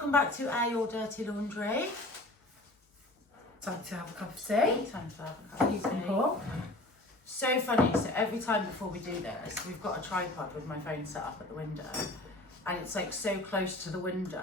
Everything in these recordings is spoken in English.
welcome back to Air Your Dirty Laundry. Time to have a cup of tea. Time to have a cup of tea. So funny, so every time before we do this, we've got a tripod with my phone set up at the window, and it's like so close to the window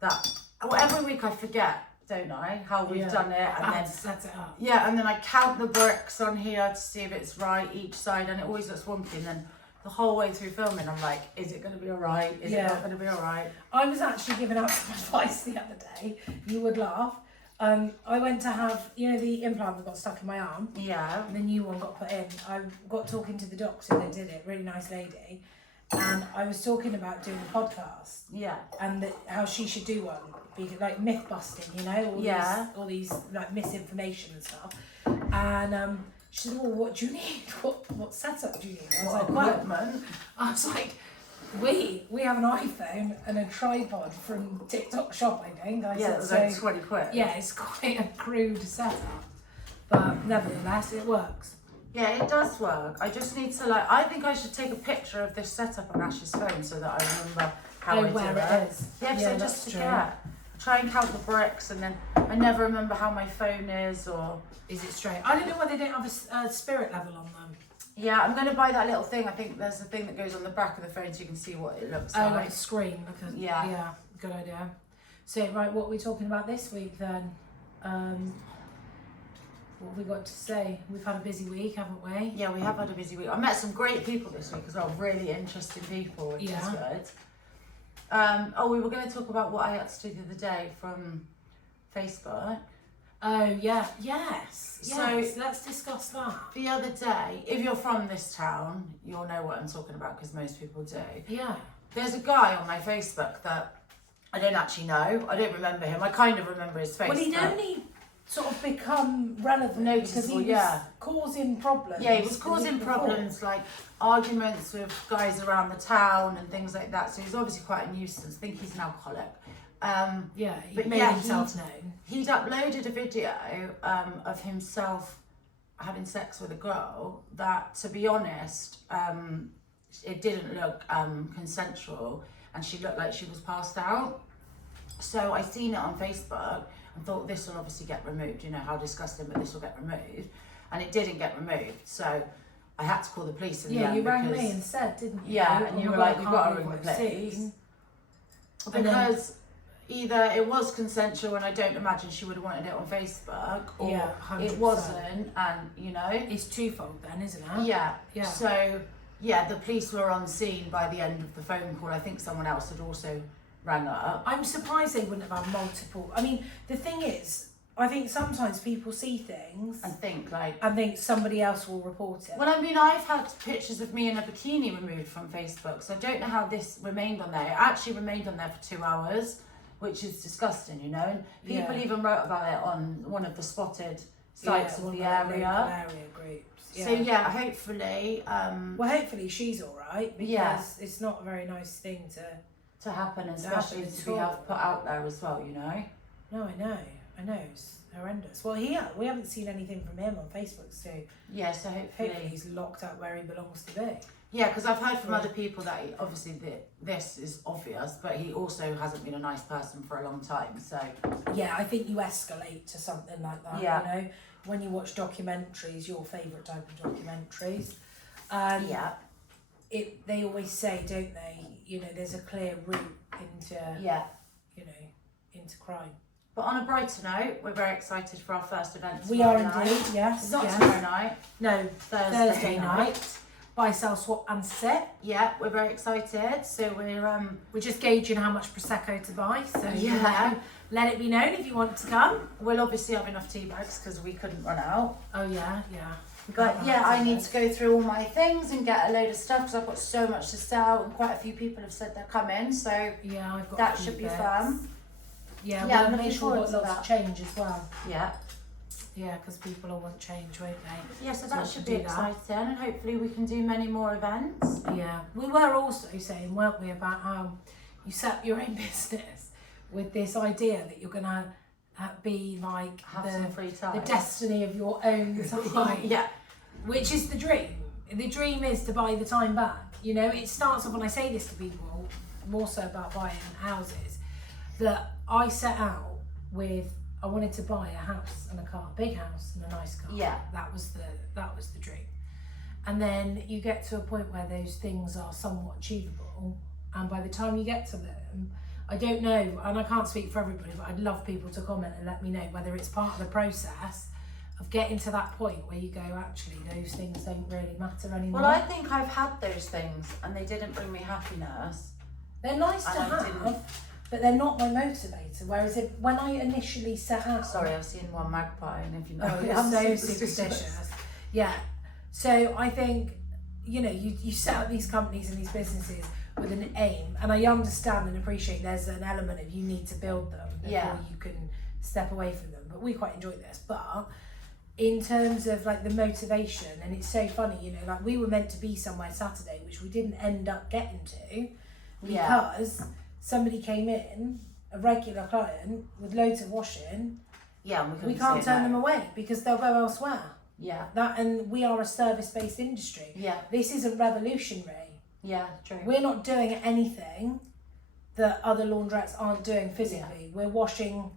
that every week I forget, don't I, how we've done it, and then set it up. Yeah, and then I count the bricks on here to see if it's right each side, and it always looks wonky, and then the whole way through filming, I'm like, is it going to be all right? Is it not going to be all right? I was actually giving out some advice the other day. You would laugh. I went to have, you know, the implant that got stuck in my arm. Yeah. The new one got put in. I got talking to the doctor that did it, really nice lady. And I was talking about doing a podcast. Yeah. And how she should do one. Like myth busting, you know? All these like misinformation and stuff. And she said, well, what do you need? What setup do you need? I was like, equipment? I was like, we have an iPhone and a tripod from TikTok shop, I think. It was like 20 quid. Yeah, it's quite a crude setup. But nevertheless, it works. Yeah, it does work. I just need to I think I should take a picture of this setup on Ash's phone so that I remember how I do where it is. Yeah, because I just forget. I try and count the bricks and then I never remember how my phone is or... Is it straight? I don't know why they don't have a spirit level on them. Yeah, I'm going to buy that little thing. I think there's a thing that goes on the back of the phone so you can see what it looks like. Oh, like a screen. Yeah, good idea. So, right, what are we talking about this week then? What have we got to say? We've had a busy week, haven't we? Yeah, we have had a busy week. I met some great people this week as well, really interesting people, which is good. We were going to talk about what I had to do the other day from Facebook. Oh, yeah, yes. So let's discuss that. The other day, if you're from this town, you'll know what I'm talking about because most people do. Yeah. There's a guy on my Facebook that I don't actually know. I don't remember him. I kind of remember his face. Well, he'd only sort of become relevant noticeable, because he was causing problems. Yeah, he was causing problems like arguments with guys around the town and things like that. So he's obviously quite a nuisance. I think he's an alcoholic. He made himself known. He'd uploaded a video of himself having sex with a girl that, to be honest, it didn't look consensual and she looked like she was passed out. So I seen it on Facebook and thought this will obviously get removed, you know, how disgusting, but this will get removed. And it didn't get removed. So I had to call the police in the end. You rang me and said, didn't you? Yeah, and you were like, you've got to ring the police. Because either it was consensual and I don't imagine she would have wanted it on Facebook, or it wasn't, and you know. It's twofold then, isn't it? Yeah. So, the police were on scene by the end of the phone call. I think someone else had also rang up. I'm surprised they wouldn't have had multiple. I mean, the thing is, I think sometimes people see things and think somebody else will report it. Well, I mean, I've had pictures of me in a bikini removed from Facebook, so I don't know how this remained on there. It actually remained on there for 2 hours, which is disgusting, you know. And people even wrote about it on one of the spotted sites of the area. Groups. So hopefully. Hopefully she's all right, because it's not a very nice thing to happen, especially to be put out there as well, you know. No, I know, it's horrendous. Well, we haven't seen anything from him on Facebook, so so hopefully he's locked up where he belongs to be. Yeah, because I've heard from other people that obviously this is obvious, but he also hasn't been a nice person for a long time. So yeah, I think you escalate to something like that. Yeah. You know, when you watch documentaries, your favourite type of documentaries. They always say, don't they? You know, there's a clear route into into crime. But on a brighter note, we're very excited for our first event. We are indeed, yes. It's not tomorrow night. No, Thursday night. Buy, sell, swap and sip. Yeah, we're very excited. So we're just gauging how much Prosecco to buy. So let it be known if you want to come. We'll obviously have enough tea bags because we couldn't run out. Oh yeah. But I need to go through all my things and get a load of stuff because I've got so much to sell and quite a few people have said they're coming. So I've got that should be fun. Yeah, we'll make sure we've got lots of change as well. Yeah, because people all want change, won't they? Yeah, so that should be exciting, and hopefully we can do many more events. Yeah, we were also saying, weren't we, about how you set up your own business with this idea that you're going to be like some free time. The destiny of your own time. Yeah. Which is the dream. The dream is to buy the time back. You know, it starts off, when I say this to people, more so about buying houses, that I set out with, I wanted to buy a house and a car, big house and a nice car. Yeah. That was the dream. And then you get to a point where those things are somewhat achievable, and by the time you get to them, I don't know, and I can't speak for everybody, but I'd love people to comment and let me know whether it's part of the process of getting to that point where you go, actually, those things don't really matter anymore. Well, I think I've had those things and they didn't bring me happiness. They're nice to have, but they're not my motivator. Whereas when I initially set out... Sorry, I've seen one magpie, and if you know... Oh, you're so superstitious. Yeah. So I think, you know, you set up these companies and these businesses with an aim, and I understand and appreciate there's an element of you need to build them before you can step away from them. But we quite enjoy this. But in terms of like the motivation, and it's so funny, you know, like we were meant to be somewhere Saturday, which we didn't end up getting to because somebody came in, a regular client with loads of washing. Yeah, and we can't turn them away because they'll go elsewhere. Yeah. And we are a service-based industry. Yeah. This isn't revolutionary. Yeah, true. We're not doing anything that other laundrettes aren't doing physically. Yeah. We're washing,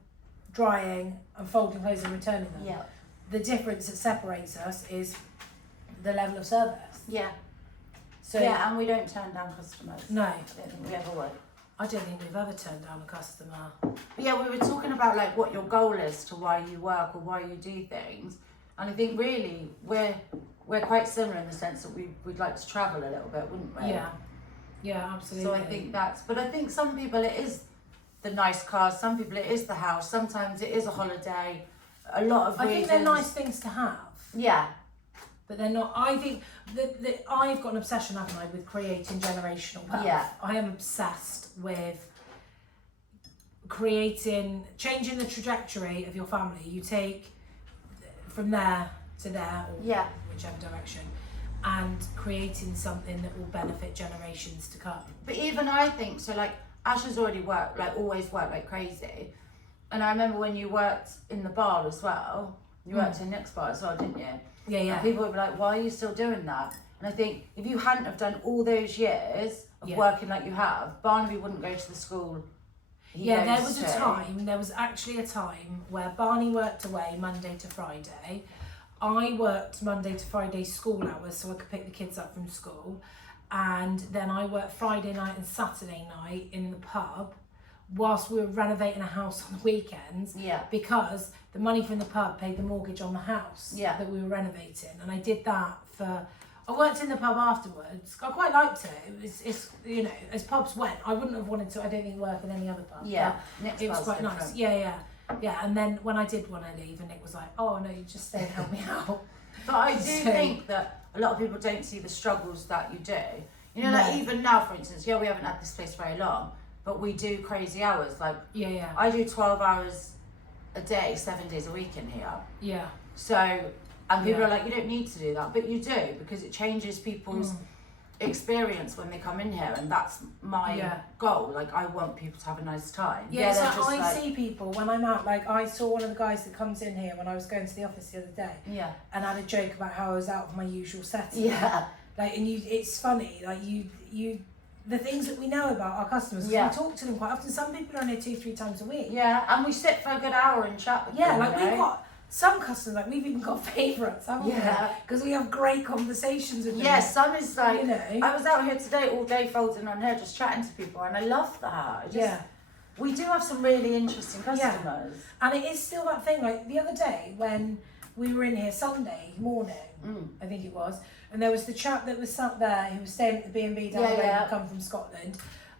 drying, and folding clothes and returning them. Yeah. The difference that separates us is the level of service. Yeah. So yeah, and we don't turn down customers. No. I don't think we ever would. I don't think we've ever turned down a customer. But yeah, we were talking about like what your goal is to why you work or why you do things. And I think really we're quite similar in the sense that we'd like to travel a little bit, wouldn't we? Yeah. Yeah, absolutely. So I think but I think some people it is the nice cars, some people it is the house, sometimes it is a holiday, a lot of reasons. I think they're nice things to have. Yeah. But they're not, I think that I've got an obsession, haven't I, with creating generational wealth. Yeah. I am obsessed with changing the trajectory of your family. You take from there to there, or whichever direction, and creating something that will benefit generations to come. But even I think, so like Ash has already always worked like crazy. And I remember when you worked in the bar as well, you worked in Nick's bar as well, didn't you? Yeah, yeah. And people would be like, why are you still doing that? And I think if you hadn't have done all those years of working like you have, Barnaby wouldn't go to the school. There was actually a time where Barney worked away Monday to Friday. I worked Monday to Friday school hours so I could pick the kids up from school. And then I worked Friday night and Saturday night in the pub whilst we were renovating a house on the weekends. Yeah. Because the money from the pub paid the mortgage on the house that we were renovating. And I did that I worked in the pub afterwards. I quite liked it. It's you know, as pubs went, I wouldn't have wanted to, I don't think, work in any other pub. Yeah. It was quite nice. Yeah. And then when I did want to leave, and Nick was like, oh no, you just stay and help me out. But I do think that a lot of people don't see the struggles that you do. You know, like even now, for instance, we haven't had this place very long, but we do crazy hours. Like, I do 12 hours a day, 7 days a week in here. Yeah. So, and people are like, you don't need to do that, but you do, because it changes people's experience when they come in here, and that's my goal. Like, I want people to have a nice time. Yeah, so I see people when I'm out, like I saw one of the guys that comes in here when I was going to the office the other day. Yeah. And had a joke about how I was out of my usual setting. Yeah. Like, and it's funny, like you the things that we know about our customers, we talk to them quite often. Some people are on here 2-3 times a week. Yeah, and we sit for a good hour and chat with them. Like we've got some customers, like we've even got favourites, haven't we? Because we have great conversations with them. Yeah, some is like, you know. I was out here today all day folding on hair, just chatting to people, and I love that. We do have some really interesting customers. And it is still that thing, like the other day when we were in here Sunday morning, I think it was, and there was the chap that was sat there who was staying at the B&B down the road, who come from Scotland.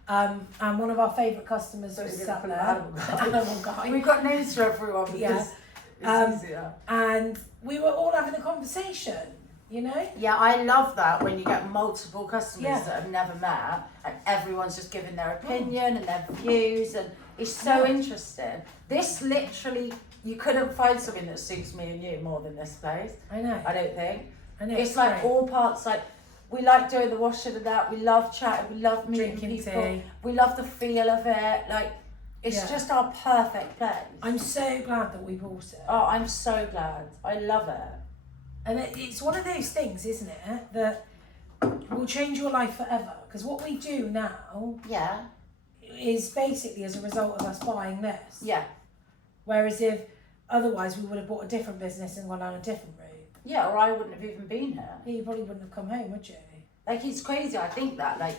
And one of our favourite customers was sat there, Animal Guy. We've got names for everyone because it's easier. And we were all having a conversation, you know? Yeah, I love that when you get multiple customers that have never met and everyone's just giving their opinion and their views, and it's so interesting. This literally, you couldn't find something that suits me and you more than this place. I know. I don't think. I know. It's like all parts, like, we like doing the washing and that, we love chatting, we love meeting drinking people, tea. We love the feel of it, like, it's just our perfect place. I'm so glad that we bought it. Oh, I'm so glad. I love it. And it's one of those things, isn't it, that will change your life forever. Because what we do now, is basically as a result of us buying this. Yeah. Whereas if otherwise we would have bought a different business and gone down a different route. Yeah, or I wouldn't have even been here. Yeah, you probably wouldn't have come home, would you? Like, it's crazy. I think that, like,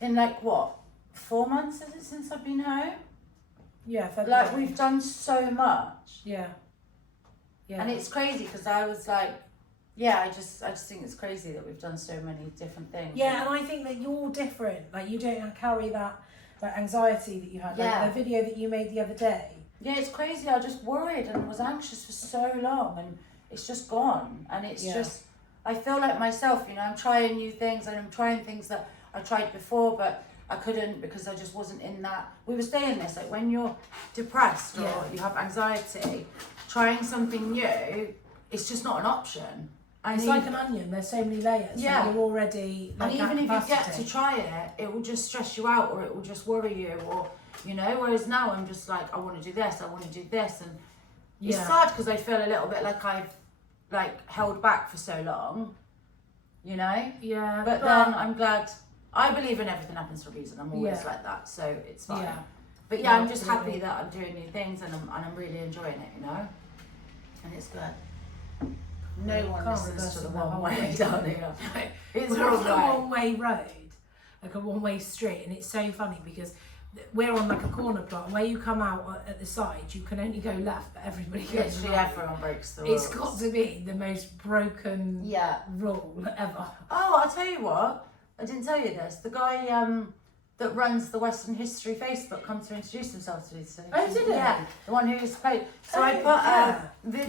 in like what, 4 months is it since I've been home? Yeah, February. Like, we've done so much. Yeah. Yeah. And it's crazy because I was like, yeah, I just think it's crazy that we've done so many different things. Yeah, and I think that you're different. Like, you don't carry that anxiety that you had. Like Yeah. the video that you made the other day. Yeah, it's crazy. I just worried and was anxious for so long, and it's just gone. And it's just, I feel like myself, you know, I'm trying new things and I'm trying things that I tried before, but I couldn't because I just wasn't in that. We were saying this, like when you're depressed or you have anxiety, trying something new, it's just not an option. And It's like an onion. There's so many layers. Yeah. Like you're already. Like, and even if you get capacity. to try it, it will just stress you out, or it will just worry you, or you know. Whereas now I'm just like, I want to do this, I want to do this, and it's sad because I feel a little bit like I've like held back for so long, you know. Yeah. But then I'm glad. I believe in everything happens for a reason. I'm always Yeah. like that, so it's fine. Yeah. But yeah, No, I'm just absolutely. happy that I'm doing new things and I'm really enjoying it, you know. And it's good. No You one can't listens reverse to it the the one whole way way. down here. It's We're on a right. one-way road, like a one-way street, and it's so funny because we're on like a corner plot, and where you come out at the side, you can only go left, but everybody goes Literally right. everyone breaks the rules. It's got to be the most broken Yeah. rule ever. Oh, I'll tell you what. I didn't tell you this. The guy that runs the Western History Facebook come to introduce himself to me today. Oh, did he? Yeah, the one who's played. So Oh, I put yeah.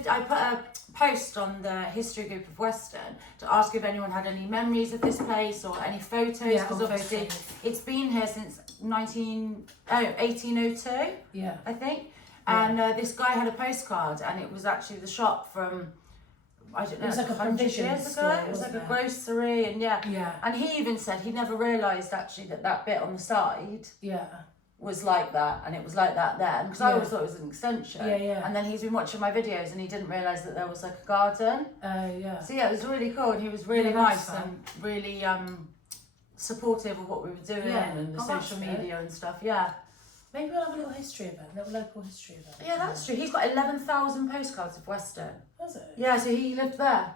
I put a post on the history group of Western to ask if anyone had any memories of this place or any photos, Yeah, because on obviously photos. it's been here since 1802, Yeah. I think. And this guy had a postcard, and it was actually the shop from, I don't know, It was like a 100 provision years store, ago. It was like wasn't a it? grocery, and yeah. Yeah. And he even said he never realised actually that bit on the side Yeah. was like that, and it was like that then, because I Yeah. always thought it was an extension. Yeah, yeah. And then he's been watching my videos and he didn't realise that there was like a garden. Oh, yeah. So yeah, it was really cool, and he was really Yeah, that's nice fun. and really supportive of what we were doing Yeah. and the Oh, that's social good. media and stuff. Yeah. Maybe we'll have a little history event, a little local history event. Yeah, that's true. He's got 11,000 postcards of Western. Was it? Yeah, so he lived there.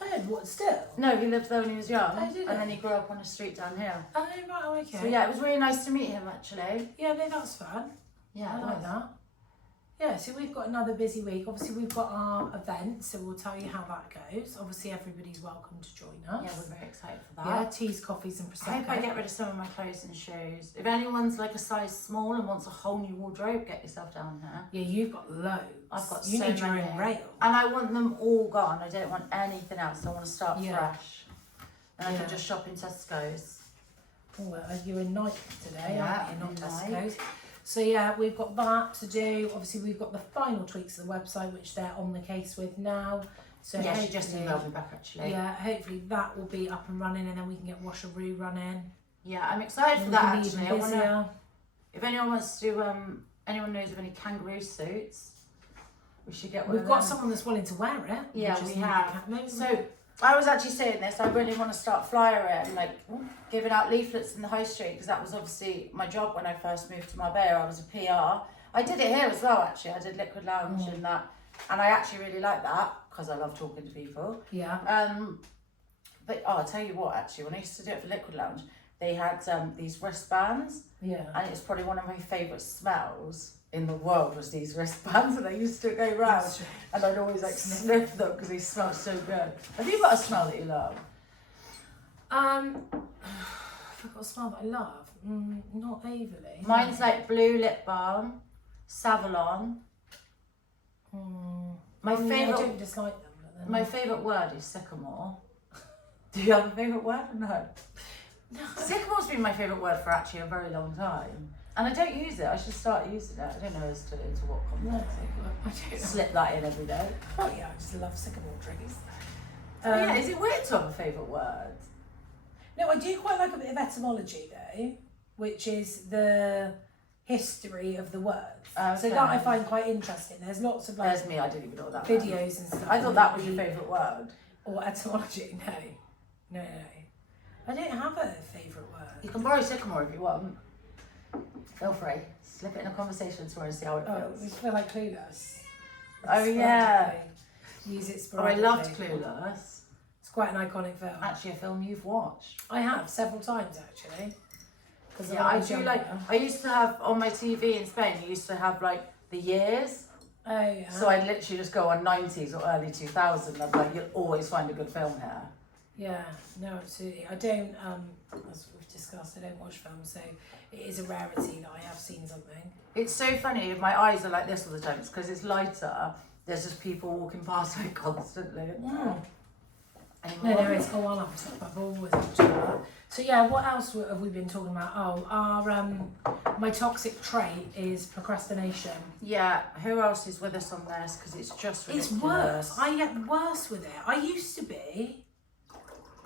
Oh, what, still? No, he lived there when he was young, Oh, did he? and then he grew up on a street down here. Oh, right, oh, okay. So yeah, it was really nice to meet him actually. Yeah, no, that's fun. Yeah, I it like was. that. Yeah, so we've got another busy week. Obviously, we've got our event, so we'll tell you how that goes. Obviously, everybody's welcome to join us. Yeah, we're very excited for that. Yeah, teas, coffees, and I prosecco. hope I get rid of some of my clothes and shoes. If anyone's like a size small and wants a whole new wardrobe, get yourself down here. Yeah, you've got loads. I've got You so need your many. own rail. And I want them all gone. I don't want anything else. I want to start Yeah. fresh. And I Yeah. can just shop in Tesco's. Oh, you're in Nike today, Yeah, aren't you? Not Nike. Tesco's. So yeah, we've got that to do. Obviously, we've got the final tweaks of the website, which they're on the case with now. So Yeah, she just hopefully- emailed me back actually. Yeah, hopefully that will be up and running, and then we can get Washeroo running. Yeah, I'm excited for And that we can be actually. even I wanna, busier. if anyone wants to, anyone knows of any kangaroo suits, we should get one We've of got them. someone that's willing to wear it. Yeah, just we need have. the maybe- So I was actually saying this. I really want to start flyering, like giving out leaflets in the high street, because that was obviously my job when I first moved to Marbella. I was a PR. I did it here as well. Actually, I did Liquid Lounge and that, and I actually really like that because I love talking to people. yeah. But I'll tell you what. Actually, when I used to do it for Liquid Lounge, they had these wristbands, Yeah. and it's probably one of my favourite smells in the world was these wristbands, and they used to go round. That's true. And I'd always like sniff them because they smell so good. Have you got a smell that you love? I've got a smell that I love. Not overly. Mine's like blue lip balm, Savalon. My I favourite don't dislike them. But then my favourite word is sycamore. Do you have a favourite word or no? Sycamore's been my favourite word for actually a very long time. And I don't use it. I should start using it. I don't know as to into what No, context. I don't know. Slip that in every day. Oh yeah, I just love sycamore trees. Yeah, is it weird to have a favourite word? No, I do quite like a bit of etymology though, which is the history of the words. So that I find quite interesting. There's lots of like There's me, I didn't even know what that meant. videos and stuff. I thought on that was your YouTube. favourite word. Or etymology. No. I don't have a favourite You word. can borrow sycamore if you want. Feel free. Slip it in a conversation tomorrow and see how it Oh, feels. you feel like Clueless. Oh, yeah. Sporadically. Use it Oh, I sporadically. loved Clueless. It's quite an iconic film. Actually, a film you've watched. I have several times actually. Because Yeah, I do like. I used to have on my TV in Spain. You used to have like the years. Oh yeah. So I'd literally just go on 90s or early 2000. I'd be like, you'll always find a good film here. Yeah, no, absolutely. I don't, as we've discussed, I don't watch films, so it is a rarity that I have seen something. It's so funny. My eyes are like this all the time. It's because it's lighter. There's just people walking past me constantly. No, Anymore. there is. Oh, I'll have to. I've always watched that. So yeah, what else have we been talking about? Oh, my toxic trait is procrastination. Yeah. Who else is with us on this? Because it's just ridiculous. It's worse. I get worse with it. I used to be,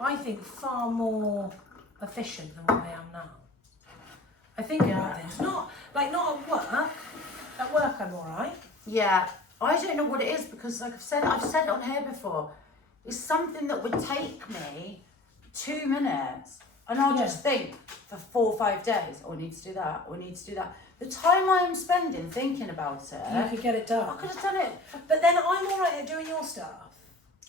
I think, far more efficient than what I am now. I think about this. Not at work. At work, I'm all right. Yeah. I don't know what it is because, like I've said it on here before. It's something that would take me 2 minutes, and I'll just think for 4 or 5 days. Oh, we need to do that. We need to do that. The time I am spending thinking about it, You could get it done. I could have done it. But then I'm all right at doing your stuff.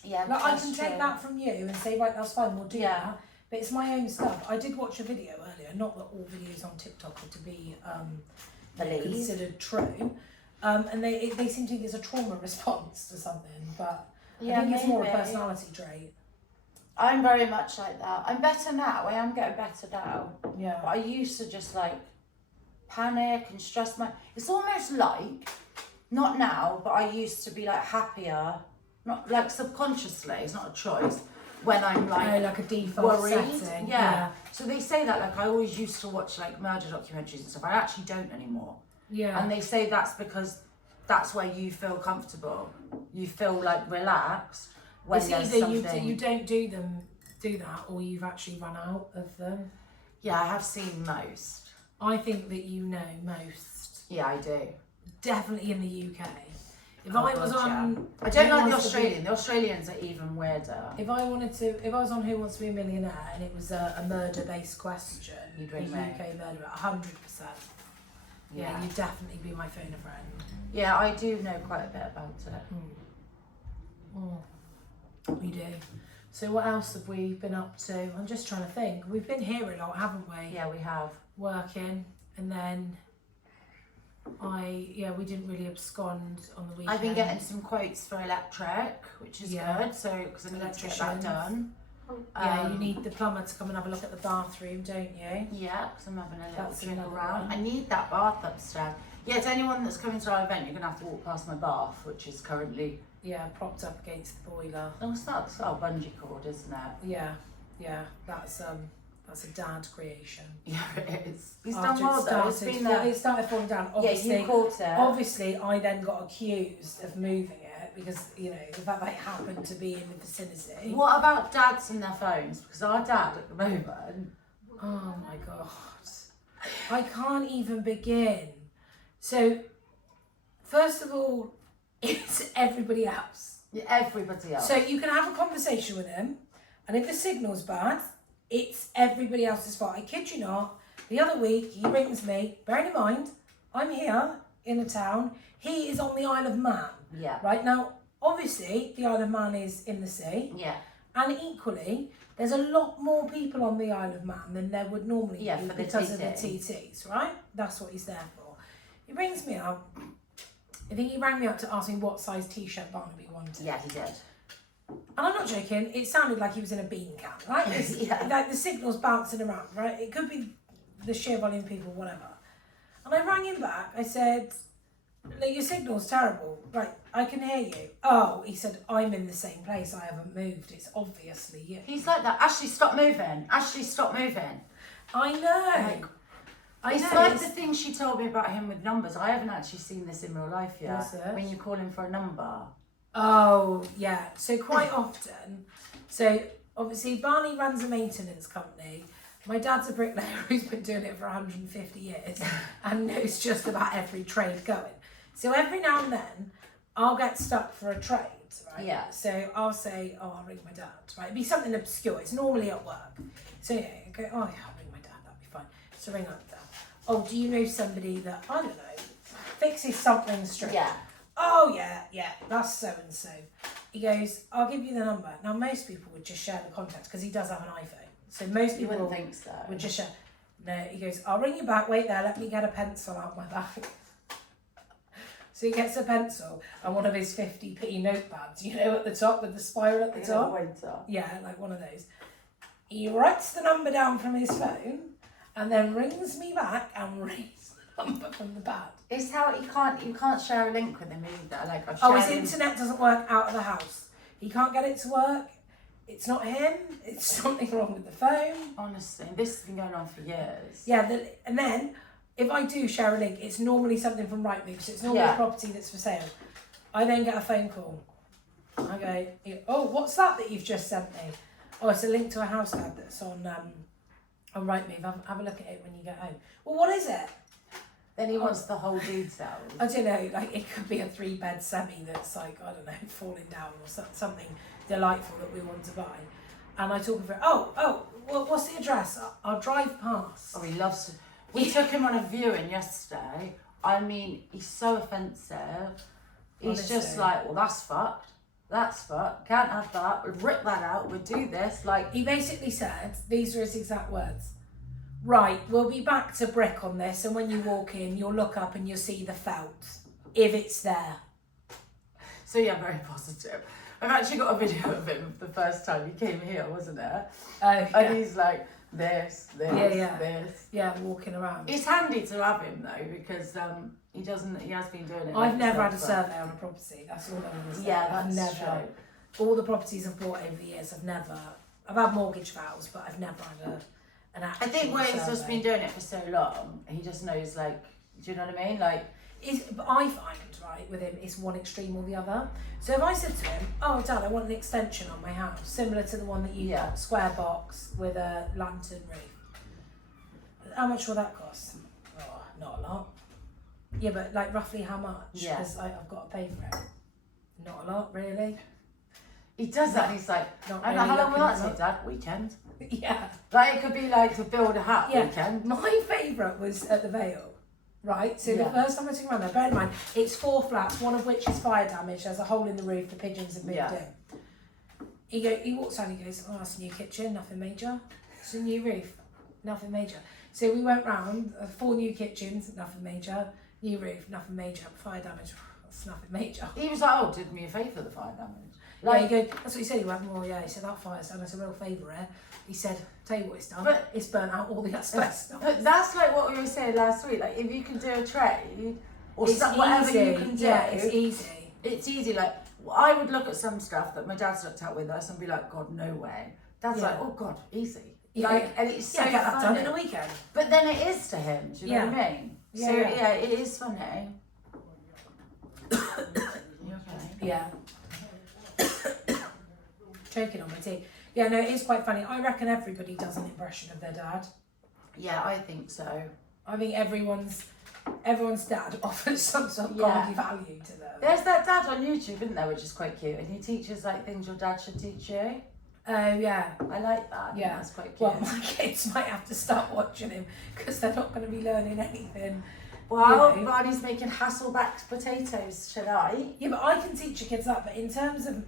Yeah. Like I that's can true. take that from you and say, right, that's fine, we'll do Yeah. that. But it's my own stuff. I did watch a video earlier. Not that all videos on TikTok are to be Believed. considered true. And they seem to think it's a trauma response to something, but Yeah, I think it's more a maybe. personality trait. I'm very much like that. I'm better now. I am getting better now. But Yeah. I used to just like panic and stress my. It's almost like, not now, but I used to be like happier, not like subconsciously. It's not a choice. When I'm Like a default worried, setting. yeah. So they say that like I always used to watch like murder documentaries and stuff. I actually don't anymore. Yeah. And they say that's because that's where you feel comfortable. You feel like relaxed when It's there's either something. you don't do that, or you've actually run out of them. Yeah, I have seen most. I think that you know most. Yeah, I do. Definitely in the UK. If Oh, I was God, on, yeah. I don't Who like the Wants to Be- Australian. The Australians are even weirder. If I was on Who Wants to Be a Millionaire and it was a murder-based question, You'd a ring me. UK murderer, 100%. Yeah, Yeah. you'd definitely be my phone a friend. Yeah, I do know quite a bit about it. We do. So what else have we been up to? I'm just trying to think. We've been here a lot, haven't we? Yeah, we have. Working, and then we didn't really abscond on the weekend. I've been getting some quotes for electric, which is Yeah. good. So, because I need to get that Electricians. done. Yeah, you need the plumber to come and have a look at the bathroom, don't you? Yeah, because I'm having a little That's drink another around. one. I need that bath upstairs. Yeah, to anyone that's coming to our event, you're gonna have to walk past my bath, which is currently. Yeah, propped up against the boiler. Oh, it's not. It's got a bungee cord, isn't it? Yeah, that's a dad creation. Yeah, it is. He's After done well though. It's been there. It started falling down. Yeah, Obviously, you caught it. obviously, I then got accused of moving it because the fact that I happened to be in the vicinity. What about dads and their phones? Because our dad at the moment. Oh my god, I can't even begin. So, first of all, it's everybody else. Yeah, everybody else. So you can have a conversation with him, and if the signal's bad, it's everybody else's fault. I kid you not. The other week, he rings me, bearing in mind, I'm here in a town, he is on the Isle of Man. Yeah. Right now, obviously, the Isle of Man is in the sea, Yeah. and equally, there's a lot more people on the Isle of Man than there would normally Yeah, be for the because of the TT. TTs, right? That's what he's there for. He rings me up. I think he rang me up to ask me what size t-shirt Barnaby wanted. Yeah, he did. And I'm not joking, it sounded like he was in a bean can, right? It's, Yeah. Like the signal's bouncing around, right? It could be the sheer volume of people, whatever. And I rang him back, I said, your signal's terrible. Right, I can hear you. Oh, he said, I'm in the same place, I haven't moved. It's obviously you. He's like that. Ashley, stop moving. Ashley, stop moving. I know. Like, I it's know. like it's- the thing she told me about him with numbers. I haven't actually seen this in real life yet. What's this? When you call him for a number. Oh, yeah. So quite often, so obviously Barney runs a maintenance company. My dad's a bricklayer who's been doing it for 150 years and knows just about every trade going. So every now and then, I'll get stuck for a trade, right? Yeah. So I'll say, oh, I'll ring my dad, right? It'd be something obscure. It's normally at work. So yeah, I go, oh yeah, I'll ring my dad, that'll be fine. So ring up dad. oh, do you know somebody that, I don't know, fixes something straight? Yeah. Oh, yeah, that's so and so. He goes, I'll give you the number. Now, most people would just share the contact because he does have an iPhone. So most You people wouldn't think so. would just share. No, he goes, I'll ring you back. Wait there, let me get a pencil out my bag. So he gets a pencil and one of his 50p notepads, you know, at the top with the spiral at the top. Yeah, like one of those. He writes the number down from his phone and then rings me back and reads the number from the pad. It's how you can't share a link with him either. Like I've Oh, his shared internet doesn't work out of the house. He can't get it to work. It's not him. It's something wrong with the phone. Honestly, this has been going on for years. Yeah, and then if I do share a link, it's normally something from Rightmove, so it's normally a property that's for sale. I then get a phone call. I go, oh, what's that you've just sent me? Oh, it's a link to a house ad that's on Rightmove. Have a look at it when you get home. Well, what is it? Then he wants the whole details. I don't know, like it could be a 3-bed semi that's like, I don't know, falling down or something delightful that we want to buy. And I talk about, well, what's the address? I'll drive past. Oh, he loves to. We took him on a viewing yesterday. I mean, he's so offensive. He's Honestly. just like, well, that's fucked. That's fucked. Can't have that. We'd rip that out. We'd do this. Like, He basically said, these are his exact words. Right, we'll be back to brick on this, and when you walk in, you'll look up and you'll see the felt, if it's there. so yeah, very positive. I've actually got a video of him the first time he came here, wasn't it? Oh, yeah. And he's like, this, Yeah. this. Yeah, walking around. It's handy to have him though, because he has been doing it. I've never had a himself, survey on a property, that's all I'm going to say. Yeah, I've that's never. true. All the properties I've bought over the years, I've had mortgage vows, but I've never had an actual I think where he's just survey. been doing it for so long, he just knows, like, do you know what I mean? Like, But I find, right, with him, it's one extreme or the other. So if I said to him, oh, Dad, I want an extension on my house, similar to the one that you got, square box with a lantern roof. How much will that cost? Oh, not a lot. Yeah, but like roughly how much? Yeah. Because I've got to pay for it. Not a lot, really. he does that and he's like, Not I know, how long will that looking take, Dad? Weekend. Yeah. Like, it could be like to build a hut weekend. My favourite was at the Vale. Right, so the first time I took around there, bear in mind, it's 4 flats, one of which is fire damage, there's a hole in the roof, the pigeons have moved in. He walks down, he goes, oh, that's a new kitchen, nothing major. It's a new roof, nothing major. So we went round, 4 new kitchens, nothing major, new roof, nothing major, fire damage, that's nothing major. He was like, oh, did me a favour, the fire damage. Like, he goes, that's what he said, he went, well, yeah, he said, that fire's done us a real favour here. He said, tell you what it's done, But- it's burnt out all the asbestos. But that's like what we were saying last week, like, if you can do a trade, or It's whatever easy. you can do, Yeah, it's easy. it's easy. Like, I would look at some stuff that my dad's looked at with us and be like, God, no way. Dad's Yeah. like, oh God, easy. Yeah. Like, and it's so Yeah, get that done funny. in a weekend. But then it is to him, do you know what I mean? Yeah, So yeah. it is funny. You okay? Yeah. Choking on my tea. Yeah, no, it is quite funny. I reckon everybody does an impression of their dad. Yeah, I think so. I think everyone's dad offers some sort of Yeah. comedy value to them. There's that dad on YouTube, isn't there, which is quite cute, and he teaches like things your dad should teach you. Oh, yeah. I like that. I think Yeah. that's quite cute. Well, my kids might have to start watching him because they're not going to be learning anything. Well, you know. Barney's making Hasselback's potatoes tonight. Yeah, but I can teach your kids that. But in terms of,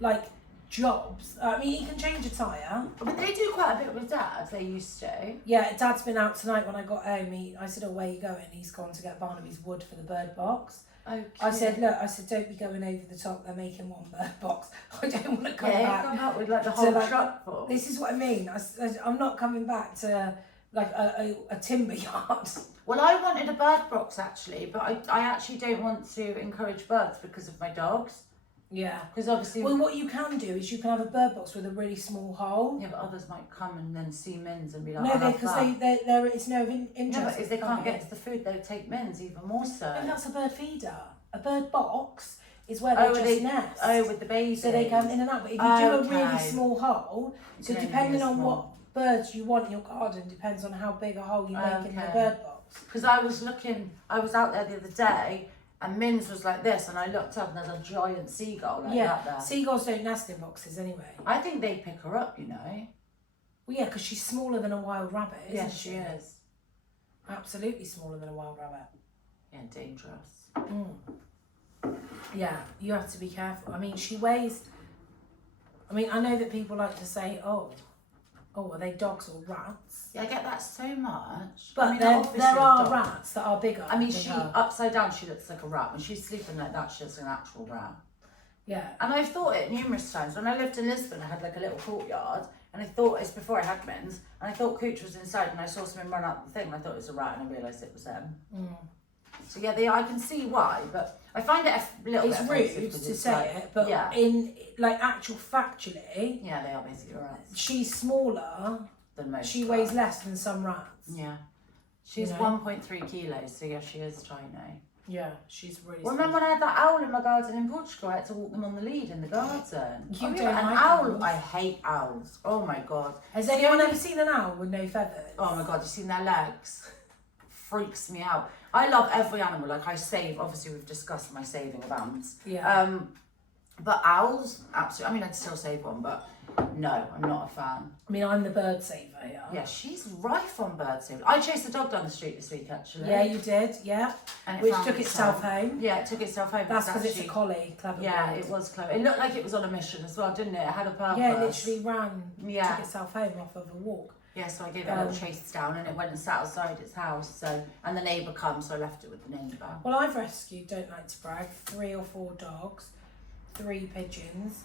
like, jobs, I mean, he can change a tyre. But they do quite a bit with Dad, they used to. Yeah, Dad's been out tonight when I got home. I said, oh, where you going? He's gone to get Barnaby's wood for the bird box. Okay. I said, look, don't be going over the top. They're making one bird box. I don't want to come yeah, back. come out with like the to, whole like, truck full. This is what I mean. I'm not coming back to like a timber yard. Well, I wanted a bird box actually, but I actually don't want to encourage birds because of my dogs. Yeah. Because obviously. Well, what you can do is you can have a bird box with a really small hole. Yeah, but others might come and then see mins and be like, No, I have because that. there is no interest. No, but if they can't in get it. to the food, they'll take mins even more so. No, that's a bird feeder. A bird box is where they just nest. Oh, with the babies. So they come in and out. But if you do a really Okay. small hole, You so can only depending do a on small. what birds you want in your garden, depends on how big a hole you make in the Okay. bird box. Because I was out there the other day, and Min's was like this, and I looked up and there's a giant seagull like that there. Seagulls don't nest in boxes anyway. I think they pick her up, you know. Well, yeah, because she's smaller than a wild rabbit, isn't Yes, she is. Absolutely smaller than a wild rabbit. Yeah, dangerous. Yeah, you have to be careful. I mean, she weighs. I mean, I know that people like to say, "Oh, are they dogs or rats?" Yeah, I get that so much. But I mean, there obviously are a dog. rats that are bigger. I mean, than she her. upside down, she looks like a rat. When she's sleeping like that, she looks like an actual rat. Yeah. And I've thought it numerous times. When I lived in Lisbon, I had like a little courtyard, and I thought it's before I had Mins, and I thought Cooch was inside, and I saw something run out the thing, and I thought it was a rat, and I realised it was them. So yeah, I can see why, but I find it a little It's bit rude offensive 'cause to it's say like, it, but yeah, in like actual factually, yeah, they are basically rats she's smaller. than most. She rats. weighs less than some rats. Yeah, she's You know? 1.3 kilos, so yeah, she is tiny. Yeah, she's really. Well, remember when I had that owl in my garden in Portugal? I had to walk them on the lead in the garden. You yeah, don't an like owl? owls? I hate owls. Oh my god. Has anyone ever seen an owl with no feathers? Oh my god, you seen their legs? Freaks me out. I love every animal. Like I save. Obviously, we've discussed my saving of ants. Yeah. But owls, absolutely. I mean, I'd still save one, but no, I'm not a fan. I mean, I'm the bird saver. Yeah, she's rife on bird saving. I chased a dog down the street this week, actually. Yeah, you did. Yeah. And it Which found took itself home. Yeah, it took itself home. That's because it's a actually- collie. Clever. Yeah, bird. it was clever. It looked like it was on a mission as well, didn't it? It had a purpose. Yeah, it literally ran. Yeah. Took itself home off of a walk. Yeah, so I gave it a little chase down, and it went and sat outside its house. So, and the neighbour comes, so I left it with the neighbour. Well, I've rescued, don't like to brag, 3 or 4 dogs, 3 pigeons,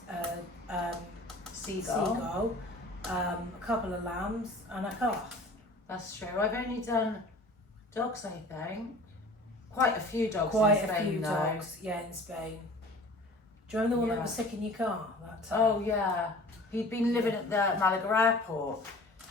seagull, a couple of lambs, and a calf. That's true. I've only done dogs, I think. Quite a few dogs Quite in a Spain, few though. dogs, yeah, in Spain. Do you remember the one Yeah. that was sick in your car that time? Oh yeah, he'd been living at the Malaga airport,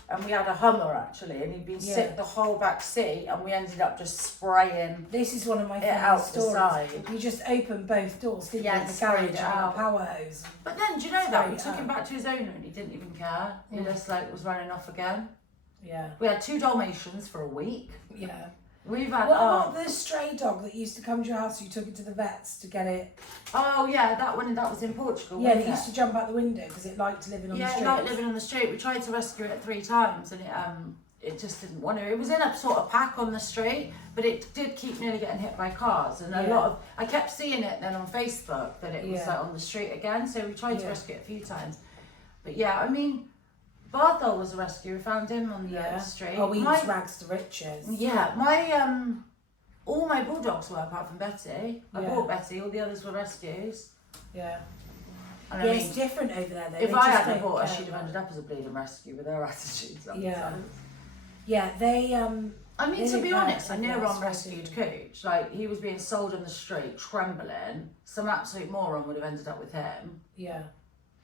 and we had a Hummer actually, and he'd been Yeah. sick the whole back seat, and we ended up just spraying. This is one of my It favourite out the stories. side. You just opened both doors, didn't Yeah, you, in and the sprayed garage it and got a out. power hose. But then, do you know that we Sprayed took him out. back to his owner, and he didn't even care. He just like was running off again. Yeah, We had 2 Dalmatians for a week. yeah. We've had What about the stray dog that used to come to your house? You took it to the vets to get it. oh yeah, that one that was in Portugal. Yeah, it wasn't used to jump out the window because it liked living on the Yeah, street. like living on the street. We tried to rescue it 3 times, and it just didn't want to. It was in a sort of pack on the street, but it did keep nearly getting hit by cars. And a Yeah. lot of I kept seeing it then on Facebook that it was Yeah. like on the street again. So we tried to Yeah. rescue it a few times. But yeah, I mean, Barthol was a rescue. We found him on the Yeah. street. Oh, we My- used rags to riches. Yeah, all my bulldogs were apart from Betty. I Yeah. bought Betty. All the others were rescues. Yeah. And Yeah, I mean, it's different over there though. if They I just hadn't don't bought her, care she'd have about- ended up as a bleeding rescue with her attitude sometimes. Yeah. Yeah, they I mean, They to be don't honest, care. I near Yeah, on it's rescued crazy. Cooch. Like, he was being sold on the street, trembling. Some absolute moron would have ended up with him. yeah,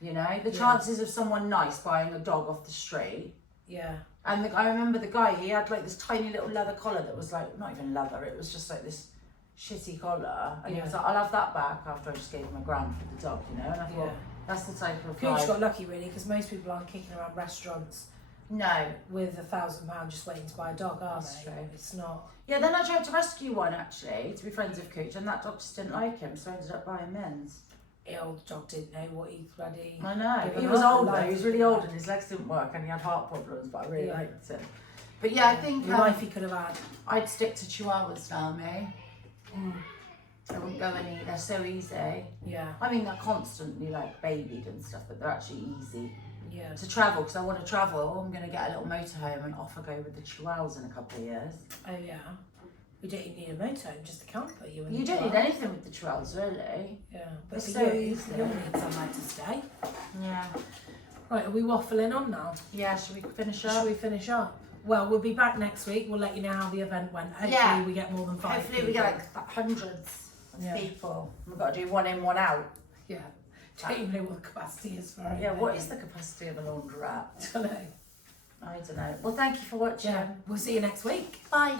You know? The Yeah. chances of someone nice buying a dog off the street. yeah. And I remember the guy, he had like this tiny little leather collar that was like, not even leather, it was just like this shitty collar. And he was Yeah. like, I'll have that back after I just gave him $1,000 for the dog, you know? And I thought, Yeah. that's the type of Cooch guy. got lucky really because most people aren't kicking around restaurants No. with £1,000 just waiting to buy a dog, are That's they? true. It's not. Yeah, then I tried to rescue one actually, to be friends with Cooch, and that dog just didn't like him, so I ended up buying Men's. The old dog didn't know what he bloody. I know. given He was up old on though, life. he was really old and his legs didn't work and he had heart problems, but I really Yeah. liked him. But yeah, I think The life he could have had. I'd stick to Chihuahuas now, me. I wouldn't go any, they're so easy. Yeah, I mean, they're constantly like babied and stuff, but they're actually easy yeah. to travel because I want to travel. I'm going to get a little motorhome and off I go with the Chihuahuas in a couple of years. Oh yeah. We don't even need a motorhome, just a camper. You and You the don't need child. anything with the Chihuahuas, really. Yeah, but It's for so you, easy. you'll need somewhere to stay. Yeah. Right, are we waffling on now? Yeah, should we finish Shall up? we finish up? Well, we'll be back next week. We'll let you know how the event went. Hopefully Yeah. we get more than 5 Hopefully we people. get like hundreds of Yeah. people. We've got to do one in, one out. Yeah. Don't even know what the capacity is for it. Yeah, what is the capacity of a laundrette? I don't know. I don't know. Well, thank you for watching. Yeah, we'll see you next week. Bye.